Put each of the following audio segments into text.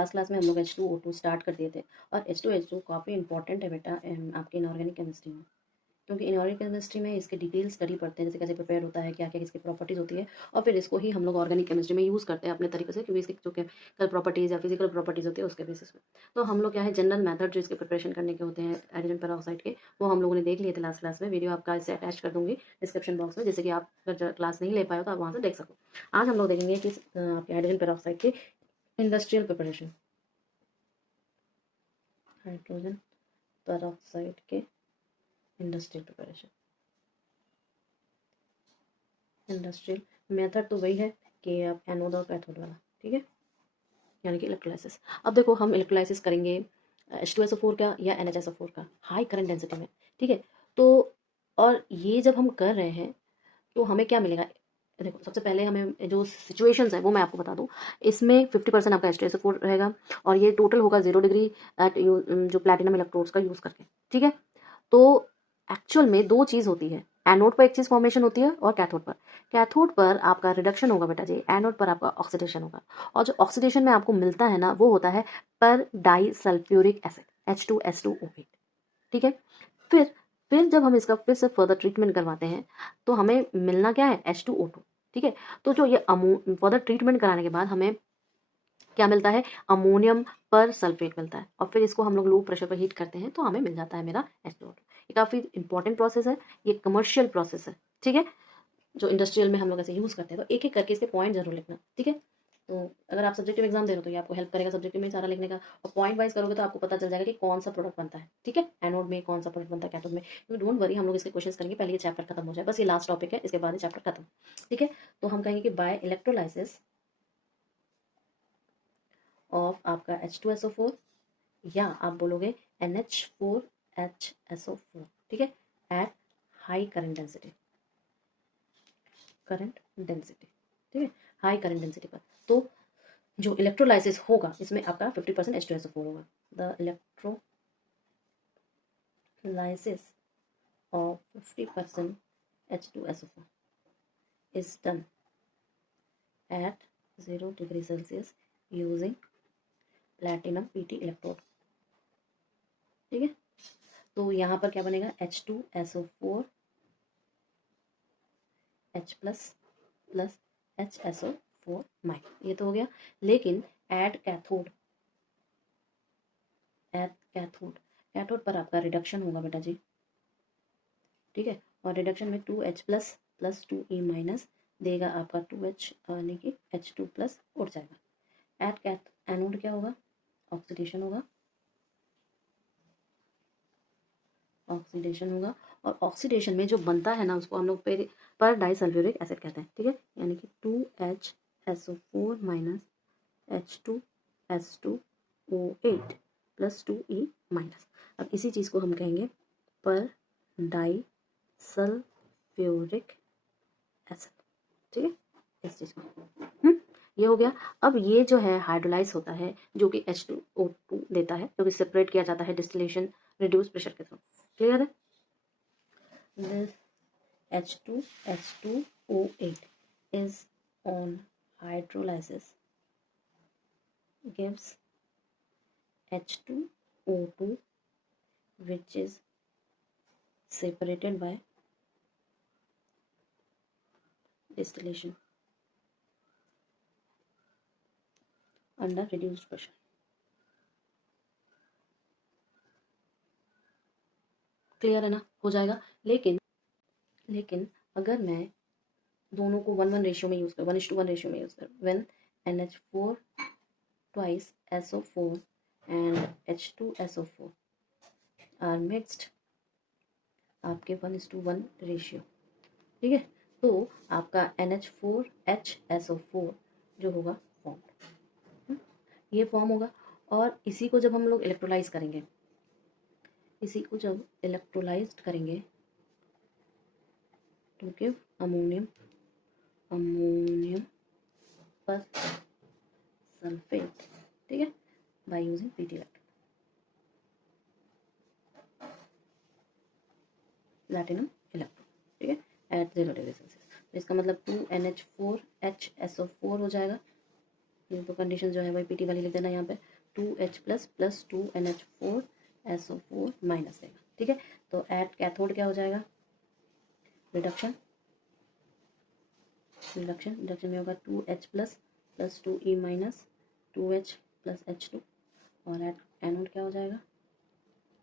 Last class में हम लोग H2O2 स्टार्ट कर दिए थे, और H2H2 काफ़ी इंपॉर्टेंट है बेटा आपके इनऑर्गेनिक केमिस्ट्री में, क्योंकि इनऑर्गेनिक केमिस्ट्री में इसके डिटेल स्टडी पढ़ते हैं, जैसे कैसे प्रिपेयर होता है, क्या क्या इसकी प्रॉपर्टीज़ होती है, और फिर इसको ही हम लोग ऑर्गेनिक केमिस्ट्री में यूज़ करते हैं अपने तरीके से, क्योंकि इसकी जो केमिकल प्रॉपर्टीज़ या फिजिकल प्रॉपर्टीज़ होती है उसके बेसिस में। तो हम लोग क्या है, जनरल मेथड जो इसके प्रिपरेशन करने के होते हैं हाइड्रोजन पेरोक्साइड के, वो हम लोगों ने देख लिए थे लास्ट क्लास में। वीडियो आपका इसे अटैच कर दूंगी डिस्क्रिप्शन बॉक्स में, जैसे कि आप अगर क्लास नहीं ले पाए हो तो आप वहाँ से देख सको। आज हम लोग देखेंगे कि आपके हाइड्रोजन पेरोक्साइड के इंडस्ट्रियल प्रिपरेशन, हाइड्रोजन पेरोक्साइड के इंडस्ट्रियल प्रिपरेशन। इंडस्ट्रियल मेथड तो वही है कि आप एनोड और कैथोड वाला, ठीक है, यानी कि इलेक्ट्रोलाइसिस। अब देखो हम इलेक्ट्रोलाइसिस करेंगे H2SO4 का या NHSO4 का हाई करंट डेंसिटी में, ठीक है। तो और ये जब हम कर रहे हैं तो हमें क्या मिलेगा, देखो सबसे पहले हमें जो सिचुएशंस है वो मैं आपको बता दूं। इसमें 50% आपका H2SO4 रहेगा, और ये टोटल होगा 0 डिग्री एट जो प्लैटिनम इलेक्ट्रोड्स का यूज़ करके, ठीक है। तो एक्चुअल में दो चीज़ होती है, एनोड पर एक चीज़ फॉर्मेशन होती है और कैथोड पर आपका रिडक्शन होगा बेटा जी, एनोड पर आपका ऑक्सीडेशन होगा। और जो ऑक्सीडेशन में आपको मिलता है ना, वो होता है पर डाई सल्फ्यूरिक एसिड H2S2O8, ठीक है। फिर फिर जब हम इसका फिर से फर्दर ट्रीटमेंट करवाते हैं तो हमें मिलना क्या है, H2O2, ठीक है। तो जो ये फर्दर ट्रीटमेंट कराने के बाद हमें क्या मिलता है, अमोनियम पर सल्फेट मिलता है, और फिर इसको हम लोग लो प्रेशर पर हीट करते हैं तो हमें मिल जाता है मेरा H2O2। ये काफ़ी इंपॉर्टेंट प्रोसेस है, ये कमर्शियल प्रोसेस है, ठीक है, जो इंडस्ट्रियल में हम लोग ऐसे यूज़ करते हैं। तो एक एक करके इसके पॉइंट जरूर लिखना, ठीक है। तो अगर आप सब्जेक्टिव एग्जाम दे रहे हो तो ये आपको हेल्प करेगा सब्जेक्टिव में सारा लिखने का, और पॉइंट वाइज करोगे तो आपको पता चल जाएगा कि कौन सा प्रोडक्ट बनता है, ठीक है, एनोड में कौन सा प्रोडक्ट बनता है, कैथोड में। क्योंकि डोंट वरी, हम लोग इसके क्वेश्चंस करेंगे, पहले ये चैप्टर खत्म हो जाए, बस ये लास्ट टॉपिक है, इसके बाद ये चैप्टर खत्म, ठीक है। तो हम कहेंगे कि बाय इलेक्ट्रोलाइसिस ऑफ आपका H2SO4, या आप बोलोगे NH4HSO4, ठीक है, एट हाई करंट डेंसिटी, ठीक है, हाई करंट डेंसिटी पर। तो जो इलेक्ट्रोलाइसिस होगा इसमें आपका 50% H2SO4 होगा। The electrolysis of 50% H2SO4 is done at 0 degree Celsius using platinum PT electrode, ठीक है। तो यहाँ पर क्या बनेगा, H2SO4 H plus plus HSO4 minus, ये तो हो गया। लेकिन एट कैथोड पर आपका रिडक्शन होगा बेटा जी, ठीक है, और रिडक्शन में 2H plus plus 2E minus देगा आपका 2H, यानी कि H2 प्लस उड़ जाएगा। एट एनोड क्या होगा, ऑक्सीडेशन होगा, और ऑक्सीडेशन में जो बनता है ना उसको हम लोग पर डाइसल्फ्यूरिक एसिड कहते हैं, ठीक है, यानी कि 2HSO4 minus H2S2O8 plus 2E minus. अब इसी चीज़ को हम कहेंगे पर डाइसल्फ्यूरिक एसिड, ठीक है, इस चीज़ को ये हो गया। अब ये जो है हाइड्रोलाइज होता है, जो कि H2O2 देता है, जो कि सेपरेट किया जाता है डिस्टिलेशन रिड्यूस प्रेशर के थ्रू, क्लियर है। This H2S2O8 is on hydrolysis gives H2O2 which is separated by distillation under reduced pressure। Clear है ना, हो जाएगा। लेकिन अगर मैं दोनों को 1:1 रेशियो में यूज़ करूँ, 1:1 रेशियो में यूज़ करूँ, when NH4 twice SO4 and H2SO4 are mixed, आपके 1:1 रेशियो, ठीक है, तो आपका NH4HSO4 जो होगा फॉर्म, ये फॉर्म होगा। और इसी को जब हम लोग इलेक्ट्रोलाइज करेंगे, तो गिव अमोनियम पर सल्फेट, ठीक है, by using PT electrode, platinum electrode, ठीक है, एट 0 डिग्री सेल्सियस। तो इसका मतलब 2NH4HSO4 हो जाएगा, ये तो कंडीशन जो है वही पीटी वाली लिख देना यहाँ पे, 2H plus plus 2NH4 SO4 minus देगा। ठीक है, तो एट कैथोड क्या हो जाएगा, रिडक्शन रिडक्शन रिडक्शन में होगा 2H plus plus 2E minus 2H plus H2, और एट एनोड क्या हो जाएगा,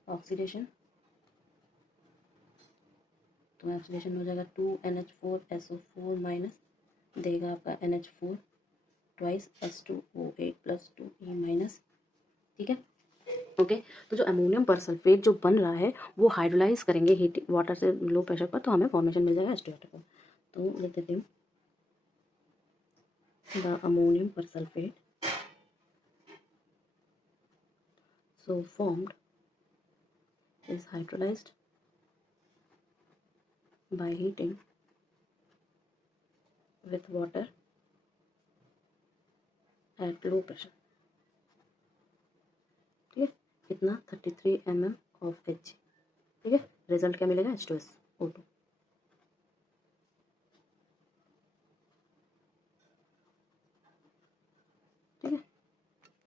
ऑक्सीडेशन, तो ऑक्सीडेशन में हो जाएगा 2NH4 SO4 माइनस देगा आपका NH4 twice H2O8 plus 2E minus. ठीक है, ओके। तो जो अमोनियम परसल्फेट जो बन रहा है वो हाइड्रोलाइज करेंगे हीट वाटर से लो प्रेशर पर, तो हमें फॉर्मेशन मिल जाएगा H2O8 का। तो लिख देते हैं the ammonium persulphate so formed is hydrolyzed by heating with water at low pressure। ठीक है, कितना 33 mm of Hg। ठीक है, रिजल्ट क्या मिलेगा, H2SO2। ठीक है,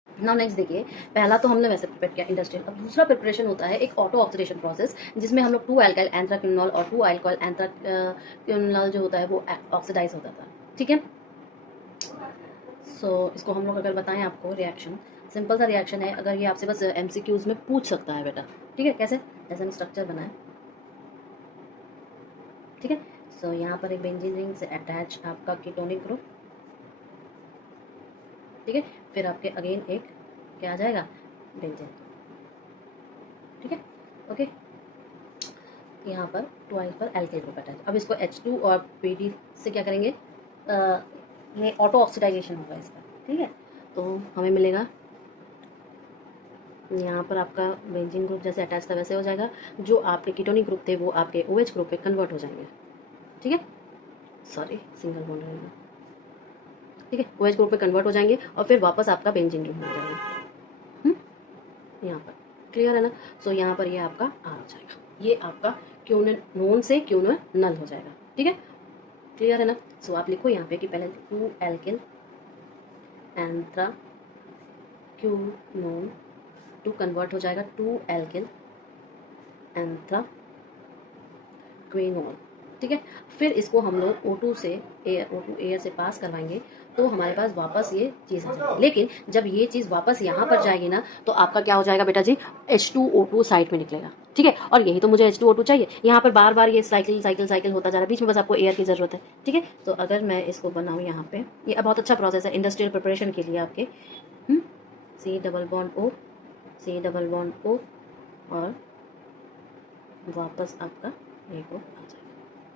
नाउ नेक्स्ट देखिए, पहला तो हमने वैसे प्रिपेयर किया इंडस्ट्रियल। अब दूसरा प्रिपरेशन होता है एक ऑटो ऑक्सीडेशन प्रोसेस, जिसमें हम लोग 2 अल्काइल एंथ्राक्विनोल और 2 अल्कोहल एंथ्राक्विनोल जो होता है वो ऑक्सीडाइज होता था। ठीक है, सो इसको हम लोग अगर बताएं आपको रिएक्शन, सिंपल सा रिएक्शन है, अगर ये आपसे बस MCQs में पूछ सकता है बेटा। ठीक है, कैसे, जैसे हम स्ट्रक्चर बनाए। ठीक है, सो यहाँ पर एक बेंजीन रिंग से अटैच आपका कीटोनिक ग्रुप। ठीक है, फिर आपके अगेन एक क्या आ जाएगा, बेंजीन। ठीक है, ओके। यहाँ पर 12 पर एल्काइल ग्रुप अटैच। अब इसको H2 और PD से क्या करेंगे, ये ऑटो ऑक्सीडाइजेशन होगा इसका। ठीक है, तो हमें मिलेगा यहाँ पर आपका बेंजीन ग्रुप जैसे अटैच था वैसे हो जाएगा, जो आपके कीटोनिक ग्रुप थे वो आपके OH ग्रुप पे कन्वर्ट हो जाएंगे। ठीक है, सॉरी सिंगल बॉन्ड रहेगा। ठीक है, OH ग्रुप पे कन्वर्ट हो जाएंगे और फिर वापस आपका बेंजीन रिंग हो जाएगा। यहाँ पर क्लियर है ना। सो यहाँ पर ये आपका R हो जाएगा, ये आपका क्यूनोन से क्यूनोन नल हो जाएगा। ठीक है, क्लियर है ना। सो आप लिखो यहाँ पे कि पहले 2 एल्किल एंथ्राक्विनोन टू कन्वर्ट हो जाएगा 2 एल्किल एंथ्राक्विनोन। ठीक है, फिर इसको हम लोग O2 एयर से पास करवाएंगे, तो हमारे पास वापस ये चीज़ आ जाएगी। लेकिन जब ये चीज़ वापस यहाँ पर जाएगी ना, तो आपका क्या हो जाएगा बेटा जी, H2O2 साइड में निकलेगा। ठीक है, और यही तो मुझे H2O2 चाहिए। यहाँ पर बार बार ये साइकिल साइकिल साइकिल होता जा रहा है, बीच में बस आपको एयर की ज़रूरत है। ठीक है, तो अगर मैं इसको बनाऊँ यहाँ पे, ये बहुत अच्छा प्रोसेस है इंडस्ट्रियल प्रिपरेशन के लिए आपके। C double bond O, C double bond O, और वापस आपका एक आ जाएगा।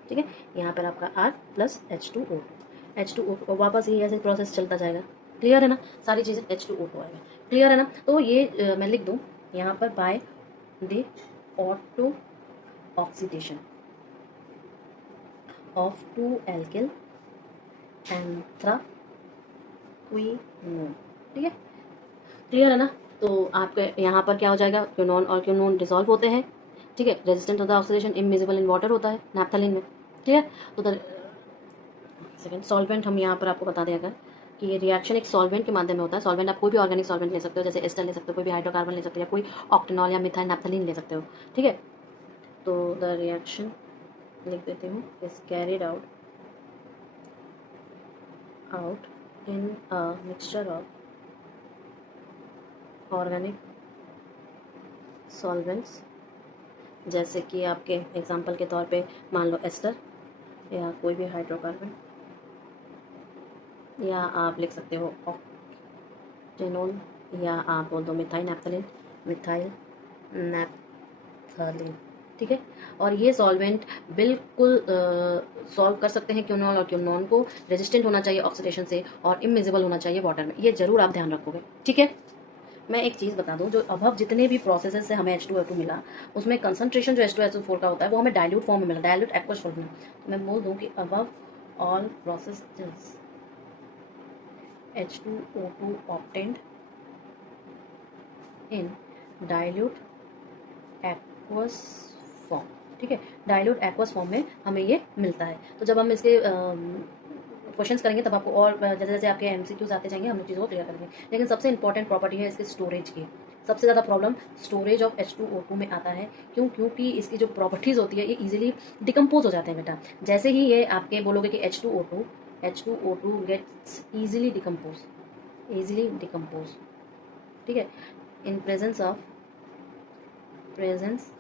ठीक है, यहाँ पर आपका R प्लस H2O2 और वापस ये ऐसे प्रोसेस चलता जाएगा। क्लियर है ना, सारी चीज़ें H2O2 आएगा। क्लियर है ना। तो ये मैं लिख दूँ यहाँ पर by the auto oxidation of 2 alkyl anthraquinone. ठीक है, क्लियर है ना। तो आपके यहाँ पर क्या हो जाएगा, क्यूनोन और क्यूनोन डिसॉल्व होते हैं। ठीक है, रेजिस्टेंट होता है ऑक्सीडेशन, इमिजिबल इन वाटर होता है नैप्थलीन में। ठीक है, तो सेकेंड सॉल्वेंट हम यहाँ पर आपको बता दें अगर कि ये रिएक्शन एक सॉल्वेंट के माध्यम में होता है। सॉल्वेंट आप कोई भी ऑर्गेनिक सॉल्वेंट ले सकते हो, जैसे एस्टर ले सकते हो, कोई भी हाइड्रोकार्बन ले सकते हो, या कोई ऑक्टेनॉल या मिथाइल नैप्थलीन ले सकते हो। ठीक है, तो द रिएक्शन लिख देती हूँ is carried out in a mixture of organic solvents, जैसे कि आपके एग्जांपल के तौर पे मान लो एस्टर या कोई भी हाइड्रोकार्बन, या आप लिख सकते हो ऑक्टेनॉल, या आप बोल दो मिथाइल नैप्थलीन। ठीक है, और ये सॉल्वेंट बिल्कुल सॉल्व कर सकते हैं क्यूनॉल और क्यूनॉन को। रेजिस्टेंट होना चाहिए ऑक्सीडेशन से और इमिजिबल होना चाहिए वाटर में। ये जरूर आप ध्यान रखोगे। ठीक है, मैं एक चीज़ बता दूं, जो अबव जितने भी प्रोसेसेस से हमें H2O2 मिला, उसमें कंसंट्रेशन जो H2SO4 का होता है वो हमें डाइल्यूट फॉर्म में मिला, डाइल्यूट एक्वस फॉर्म में। तो मैं बोल दूं कि above all processes H2O2 obtained इन डाइल्यूट एक्वस फॉर्म। ठीक है, डाइल्यूट एक्वस फॉर्म में हमें ये मिलता है। तो जब हम इसके क्वेश्चंस करेंगे तब आपको और जैसे जैसे आपके एमसीक्यूज आते जाएंगे हम लोग चीज़ों को क्लियर करेंगे। लेकिन सबसे इंपॉर्टेंट प्रॉपर्टी है इसके स्टोरेज की। सबसे ज़्यादा प्रॉब्लम स्टोरेज ऑफ H2O2 में आता है। क्यों? क्योंकि इसकी जो प्रॉपर्टीज़ होती है ये इजीली डिकम्पोज हो जाते हैं बेटा। जैसे ही ये आपके बोलोगे कि H2O2 गेट्स इजीली डिकम्पोज, ठीक है, इन प्रेजेंस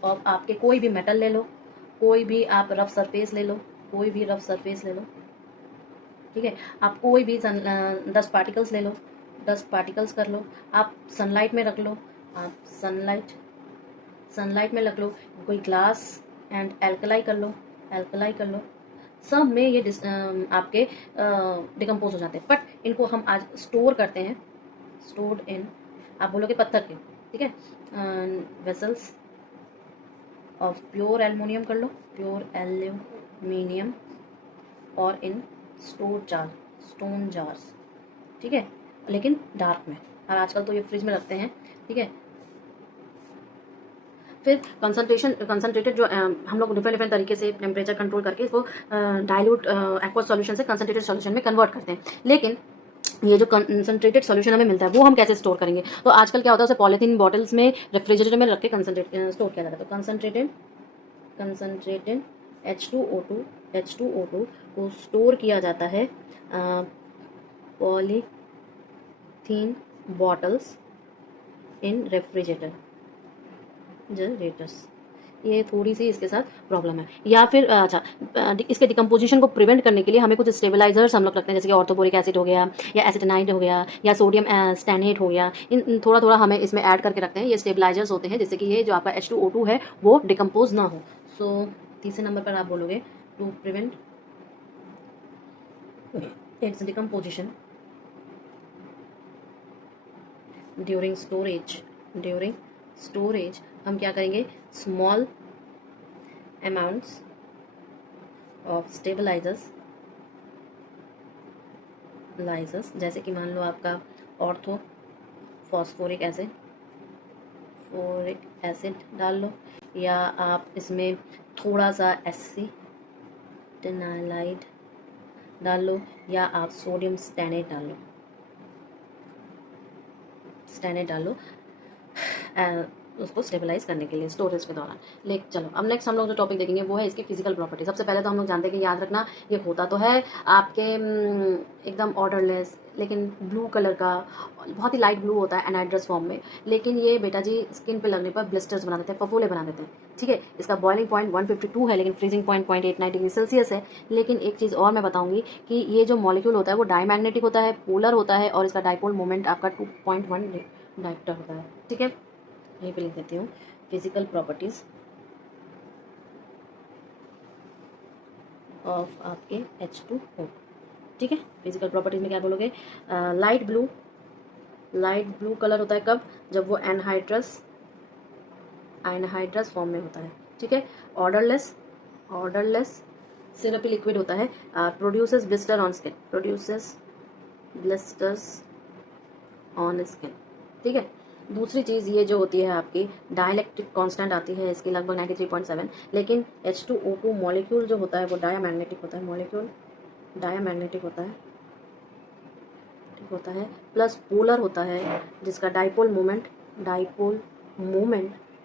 ऑफ आपके कोई भी मेटल ले लो, कोई भी आप रफ सरफेस ले लो, ठीक है, आप कोई भी 10 पार्टिकल्स ले लो, 10 पार्टिकल्स कर लो, आप सनलाइट में रख लो, आप सनलाइट में रख लो, कोई ग्लास एंड एल्कलाई कर लो, सब में ये आपके डिकम्पोज हो जाते हैं। बट इनको हम आज स्टोर करते हैं, स्टोर्ड इन, आप बोलोगे पत्थर के, ठीक है, वेसल्स ऑफ प्योर एल्युमिनियम कर लो, प्योर एल्यूमिनियम, और इन स्टोन जार्स, ठीक है, लेकिन डार्क में। और आजकल तो ये फ्रिज में रखते हैं, ठीक है। फिर कंसनट्रेटेड जो हम लोग डिफरेंट तरीके से टेम्परेचर कंट्रोल करके इसको डाइल्यूट एक्वस सॉल्यूशन से कंसनट्रेटेड सॉल्यूशन में कन्वर्ट करते हैं। लेकिन ये जो कंसनट्रेटेड सॉल्यूशन हमें मिलता है वो हम कैसे स्टोर करेंगे? तो आजकल क्या होता है, उसे पॉलीथीन बॉटल्स में रेफ्रिजरेटर में रख के स्टोर किया जाता है। तो कंसनट्रेटेड H2O2 को स्टोर किया जाता है पॉलीथीन बॉटल्स इन जनरेटर्स। ये थोड़ी सी इसके साथ प्रॉब्लम है। या फिर अच्छा, इसके डिकम्पोजिशन को प्रिवेंट करने के लिए हमें कुछ स्टेबलाइजर्स हम लोग रखते हैं, जैसे कि ऑर्थोबोरिक एसिड हो गया, या एसिटेनाइड हो गया, या सोडियम स्टैनेट हो गया। इन थोड़ा थोड़ा हमें इसमें ऐड करके रखते हैं। ये स्टेबलाइजर्स होते हैं जिससे कि ये जो आपका H2O2 है वो डिकम्पोज ना हो। सो तीसरे नंबर पर आप बोलोगे to prevent its decomposition during storage हम क्या करेंगे, स्मॉल अमाउंट्स ऑफ स्टेबलाइजर्स, जैसे कि मान लो आपका ऑर्थो फॉस्फोरिक एसिड डाल लो, या आप इसमें थोड़ा सा एसिटिनाइलाइड डाल लो, या आप सोडियम स्टैनेट डाल लो उसको स्टेबलाइज करने के लिए स्टोरेज के दौरान। लेकिन चलो अब नेक्स्ट हम लोग जो टॉपिक देखेंगे वो है इसकी फिजिकल प्रॉपर्टी। सबसे पहले तो हम लोग जानते हैं कि याद रखना, ये होता तो है आपके एकदम ऑर्डरलेस, लेकिन ब्लू कलर का, बहुत ही लाइट ब्लू होता है एनाइड्रस फॉर्म में। लेकिन ये बेटा जी स्किन पे लगने पर ब्लिस्टर्स बना देते हैं, फफोले बना देते हैं, ठीक है। इसका बॉइलिंग पॉइंट 152 है, लेकिन फ्रीजिंग पॉइंट 0.89 डिग्री सेल्सियस है। लेकिन एक चीज़ और मैं बताऊंगी कि ये जो मॉलिक्यूल होता है वो डायमैग्नेटिक होता है, पोलर होता है, और इसका डाइपोल मोमेंट आपका 2.1 डायप्टर होता है, ठीक है। यहीं पे लिख देती हूँ फिजिकल प्रॉपर्टीज ऑफ आपके H2O, ठीक है। फिजिकल प्रॉपर्टीज में क्या बोलोगे, लाइट ब्लू कलर होता है कब, जब वो एनहाइड्रस फॉर्म में होता है, ठीक है। ऑर्डरलेस सिरपी लिक्विड होता है, प्रोड्यूसेस ब्लिस्टर्स ऑन स्किन, ठीक है। दूसरी चीज़ ये जो होती है आपकी डाइलेक्ट्रिक कांस्टेंट आती है इसकी लगभग 93.7। लेकिन H2O2 मॉलिक्यूल जो होता है वो डायमैग्नेटिक होता है, ठीक होता है, प्लस पोलर होता है, जिसका डाइपोल मोमेंट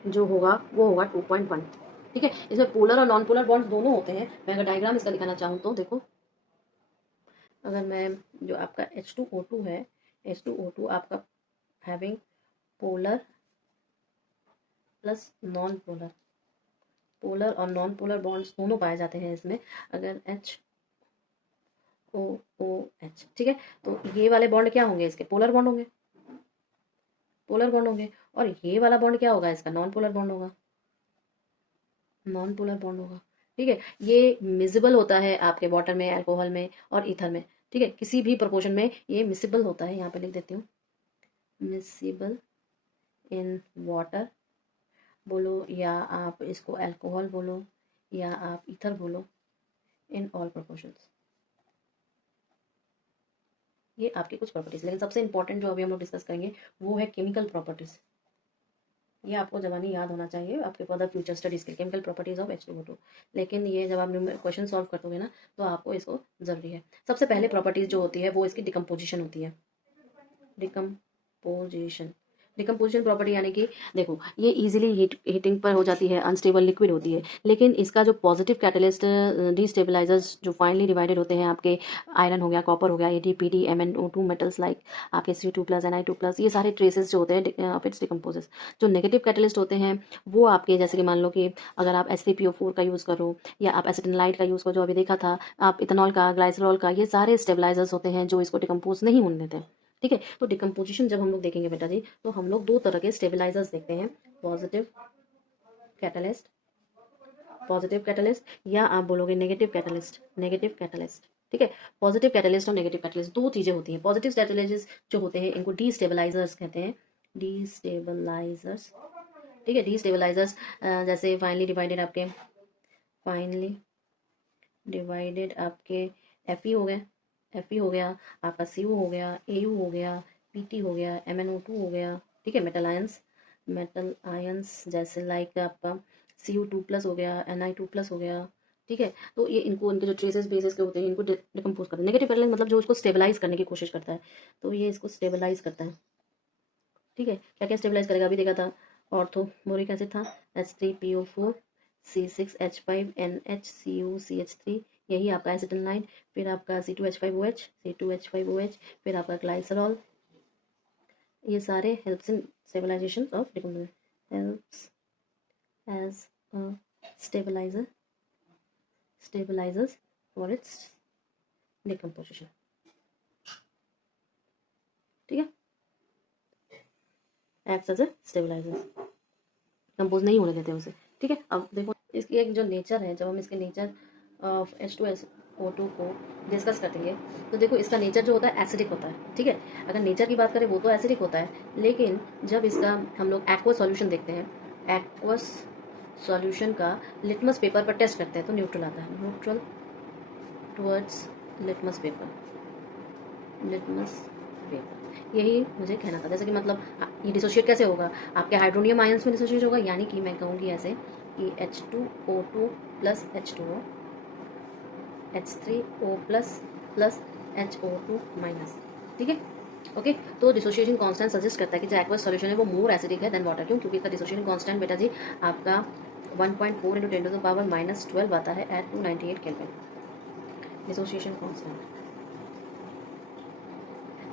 जो होगा वो होगा 2.1, ठीक है। इसमें पोलर और नॉन पोलर बॉन्ड्स दोनों होते हैं। मैं अगर डायग्राम इसका दिखाना चाहूँ तो देखो, अगर मैं जो आपका H2O2 है, H2O2 आपका having polar plus non polar, polar और नॉन पोलर बॉन्ड्स दोनों पाए जाते हैं इसमें। अगर HOOH, ठीक है, तो ये वाले बॉन्ड क्या होंगे, इसके पोलर बॉन्ड होंगे, और ये वाला बॉन्ड क्या होगा, इसका नॉन पोलर बॉन्ड होगा, ठीक है। ये मिसिबल होता है आपके वाटर में, अल्कोहल में और ईथर में, ठीक है। किसी भी प्रोपोर्शन में ये मिसिबल होता है, यहाँ पे लिख देती हूँ, मिसिबल इन वाटर बोलो, या आप इसको अल्कोहल बोलो, या आप ईथर बोलो, इन ऑल प्रोपोर्शंस। ये आपकी कुछ प्रॉपर्टीज। लेकिन सबसे इंपॉर्टेंट जो अभी हम लोग डिस्कस करेंगे वो है केमिकल प्रॉपर्टीज। ये आपको ज़बानी याद होना चाहिए आपके फर्दर फ्यूचर स्टडीज़ के, केमिकल प्रॉपर्टीज़ ऑफ H2O2। लेकिन ये जब आप क्वेश्चन सॉल्व करते ना तो आपको इसको ज़रूरी है। सबसे पहले प्रॉपर्टीज़ जो होती है वो इसकी डिकम्पोजिशन होती है। डिकम्पोजिशन डिकम्पोजिशन प्रॉपर्टी यानी कि देखो ये इजीली हीटिंग पर हो जाती है, अनस्टेबल लिक्विड होती है, लेकिन इसका जो पॉजिटिव कैटलिस्ट डिस्टेबलाइजर्स जो फाइनली डिवाइडेड होते हैं आपके आयरन हो गया, कॉपर हो गया, ADPD MnO2 मेटल्स लाइक आपके Cu2+ Ni2+, ये सारे ट्रेसेस जो होते हैं ऑफ इट्स डिकम्पोजेस। जो नेगेटिव कैटलिस्ट होते हैं वो आपके जैसे कि मान लो कि अगर आप H3PO4 का यूज़ करो या आप एसिटिनलाइट का यूज़ करो जो अभी देखा था, आप इथेनॉल का, ग्लाइसरॉल का, ये सारे स्टेबलाइजर्स होते हैं जो इसको डिकम्पोज नहीं होने देते। ठीक है, तो डिकम्पोजिशन जब हम लोग देखेंगे बेटा जी तो हम लोग दो तरह के स्टेबलाइजर्स देखते हैं, पॉजिटिव कैटलिस्ट, पॉजिटिव कैटलिस्ट, या आप बोलोगे नेगेटिव कैटलिस्ट, नेगेटिव कैटलिस्ट। ठीक है, पॉजिटिव कैटलिस्ट और नेगेटिव कैटलिस्ट दो चीज़ें होती हैं। पॉजिटिव कैटलिस्ट जो होते हैं इनको डीस्टेबलाइजर्स कहते हैं, डीस्टेबलाइजर्स। ठीक है, डीस्टेबलाइजर्स जैसे फाइनली डिवाइडेड आपके, फाइनली डिवाइडेड आपके Fe हो गए, Fe हो गया, आपका Cu हो गया, Au हो गया, Pt हो गया, MnO2 हो गया। ठीक है, मेटल आयंस जैसे लाइक आपका Cu2+ हो गया, Ni2+ हो गया। ठीक है, तो ये इनको इनके जो ट्रेसेस बेसिस के होते हैं इनको डिकम्पोज करते हैं। नेगेटिव कैटलिस्ट मतलब जो इसको स्टेबलाइज करने की कोशिश करता है, तो ये इसको स्टेबलाइज करता है। ठीक है, क्या क्या स्टेबलाइज करेगा अभी देखा था, ऑर्थोबोरिक एसिड था, H3PO4 C6H5NH CuCH3, यही आपका एसिटिलाइन, फिर आपका C2H5OH, फिर आपका ग्लाइसरॉल, ये सारे helps in stabilization of decomposition, helps as a stabilizer, stabilizers for its decomposition. ठीक है, acts as a stabilizer, compose नहीं होने देते उसे। ठीक है, अब देखो इसकी एक जो नेचर है, जब हम इसके नेचर ऑफ H2SO2 को डिस्कस करेंगे तो देखो इसका नेचर जो होता है एसिडिक होता है। ठीक है, अगर नेचर की बात करें वो तो एसिडिक होता है, लेकिन जब इसका हम लोग एक्वस सॉल्यूशन देखते हैं, एक्वस सॉल्यूशन का लिटमस पेपर पर टेस्ट करते हैं तो न्यूट्रल आता है, neutral towards litmus paper, litmus paper. यही मुझे कहना था, जैसे कि मतलब ये डिसोशिएट कैसे होगा, आपके हाइड्रोनियम आयंस में डिसोशिएट होगा, यानी कि मैं कहूँगी ऐसे कि H2O2 plus H2O, H3O plus HO2 minus. ठीक है, ओके। तो डिसोशिएशन कांस्टेंट सजेस्ट करता है कि जो एक्वस सॉल्यूशन है वो मोर एसिडिक है देन वाटर। क्यों? क्योंकि इसका डिसोशिएशन कांस्टेंट बेटा जी आपका 1.4 × 10⁻⁻12 आता है एट 298 केल्विन, डिसोशिएशन कांस्टेंट।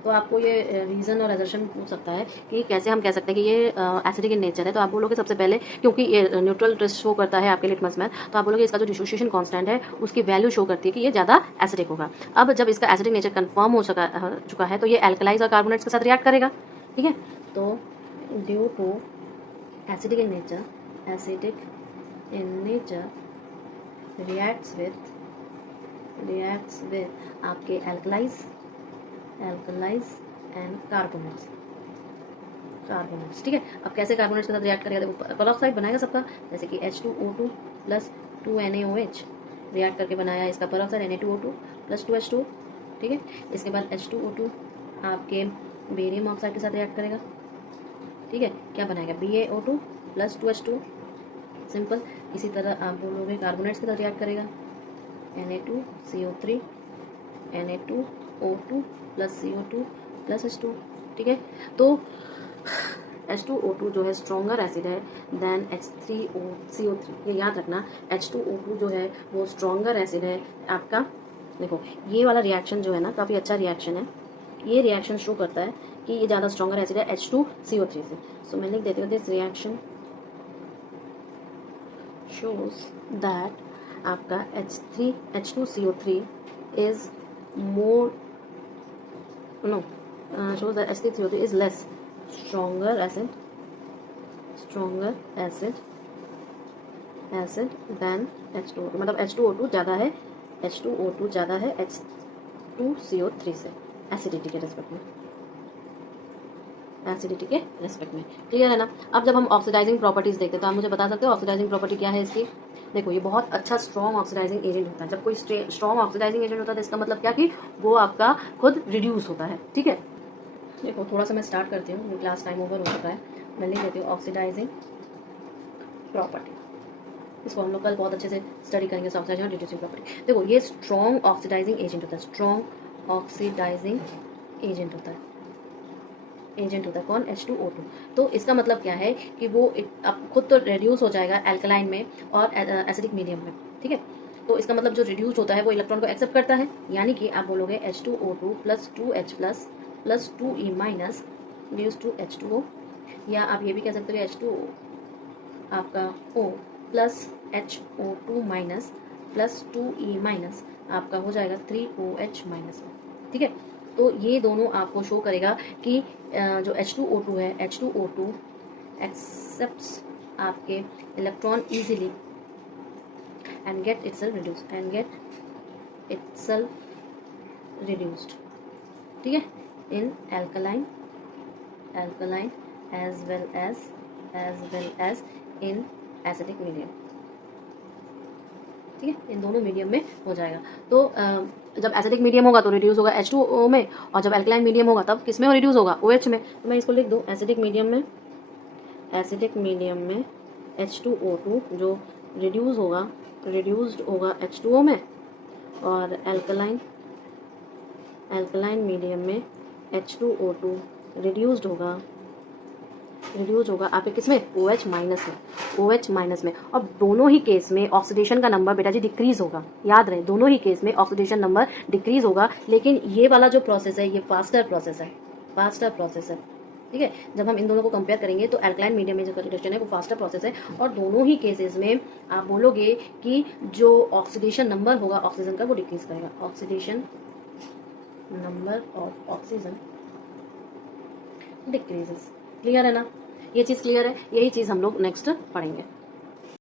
तो आपको ये रीज़न और एजर्शन पूछ सकता है कि कैसे हम कह सकते हैं कि ये एसिडिक इन नेचर है। तो आप बोलोगे सबसे पहले, क्योंकि ये न्यूट्रल टेस्ट शो करता है आपके लिटमस में, तो आप बोलोगे इसका जो डिसोशिएशन कांस्टेंट है उसकी वैल्यू शो करती है कि ये ज़्यादा एसिडिक होगा। अब जब इसका एसिडिक नेचर कन्फर्म हो चुका है तो ये एल्कलाइज और कार्बोनेट्स के साथ रिएक्ट करेगा। ठीक है, तो due to acidic in nature, acidic in nature reacts with आपके एल्कलाइज एंड कार्बोनेट्स। ठीक है, अब कैसे कार्बोनेट्स के साथ रिएक्ट करेगा, देखो पेरोक्साइड बनाएगा सबका, जैसे कि H2O2 प्लस 2NaOH रिएक्ट करके बनाया इसका पेरोक्साइड Na2O2 प्लस 2H2। ठीक है, इसके बाद H2O2 आपके बेरियम ऑक्साइड के साथ रिएक्ट करेगा। ठीक है, क्या बनाएगा, BaO2 प्लस 2H2, सिंपल। इसी तरह आप बोलोगे कार्बोनेट्स के साथ रिएक्ट करेगा, Na2CO3 Na2O2 plus CO2 plus H2। ठीक है, तो H2O2 जो है स्ट्रॉन्गर एसिड है देन H3CO3, ये याद रखना। H2O2 जो है वो स्ट्रॉन्गर एसिड है आपका। देखो ये वाला रिएक्शन जो है ना काफ़ी अच्छा रिएक्शन है, ये रिएक्शन शो करता है कि ये ज़्यादा स्ट्रॉन्गर एसिड है H2CO3 से। सो मैं लिख देती हूँ, दिस रिएक्शन shows that आपका H2CO3 is more shows that H3CO3 is less stronger acid than H2O2, मतलब H2O2 ज़्यादा है, H2O2 ज़्यादा है H2CO3 से एसिडिटी के रेस्पेक्ट में, एसिडिटी के रेस्पेक्ट में। क्लियर है ना? अब जब हम ऑक्सीडाइजिंग प्रॉपर्टीज़ देखते हैं तो आप मुझे बता सकते हो ऑक्सीडाइजिंग प्रॉपर्टी क्या है इसकी। देखो ये बहुत अच्छा स्ट्रॉन्ग ऑक्सीडाइजिंग एजेंट होता है। जब कोई स्ट्रॉन्ग ऑक्सीडाइजिंग एजेंट होता है तो इसका मतलब क्या कि वो आपका खुद रिड्यूस होता है। ठीक है, देखो थोड़ा सा मैं स्टार्ट करती हूँ, क्लास टाइम ओवर हो चुका है, मैं लिख देती हूँ ऑक्सीडाइजिंग प्रॉपर्टी। इसको हम लोग कल बहुत अच्छे से स्टडी करेंगे, ऑक्सीडाइजिंग और रिड्यूसिंग प्रॉपर्टी। देखो ये स्ट्रॉन्ग ऑक्सीडाइजिंग एजेंट होता है, स्ट्रॉन्ग ऑक्सीडाइजिंग एजेंट होता है, एजेंट होता है कौन, H2O2। तो इसका मतलब क्या है कि वो अब खुद तो रिड्यूस हो जाएगा एल्कलाइन में और एसिडिक मीडियम में, ठीक है। तो इसका मतलब जो रिड्यूस होता है वो इलेक्ट्रॉन को एक्सेप्ट करता है, यानी कि आप बोलोगे H2O2 plus 2H plus 2E minus reduce to H2O, या आप ये भी कह सकते हो H2O आपका O plus HO2 minus plus 2E minus आपका हो जाएगा 3OH माइनस, ठीक है। तो ये दोनों आपको शो करेगा कि जो H2O2 है, H2O2 एक्सेप्ट्स आपके electron easily and get itself reduced, ठीक है, in alkaline as well as in acidic medium, ठीक है। इन दोनों मीडियम में हो जाएगा। तो जब एसिडिक मीडियम होगा तो रिड्यूस होगा H2O में, और जब एल्कलाइन मीडियम होगा तब किस में रिड्यूस होगा, OH में। तो मैं इसको लिख दूँ एसिडिक मीडियम में H2O2 जो रिड्यूस्ड होगा H2O में, और एल्कलाइन मीडियम में H2O2 रिड्यूस्ड होगा आपके किस में, OH माइनस में। और दोनों ही केस में ऑक्सीडेशन का नंबर बेटा जी डिक्रीज होगा, याद रहे, दोनों ही केस में ऑक्सीडेशन नंबर डिक्रीज होगा। लेकिन ये वाला जो प्रोसेस है ये फास्टर प्रोसेस है, ठीक है। जब हम इन दोनों को कंपेयर करेंगे तो एल्कलाइन मीडियम में जो रिडक्शन है वो फास्टर प्रोसेस है, और दोनों ही केसेस में आप बोलोगे कि जो ऑक्सीडेशन नंबर होगा ऑक्सीजन का वो डिक्रीज करेगा, oxidation number of oxygen decreases. Clear है ना, ये चीज़ क्लियर है, यही चीज़ हम लोग नेक्स्ट पढ़ेंगे।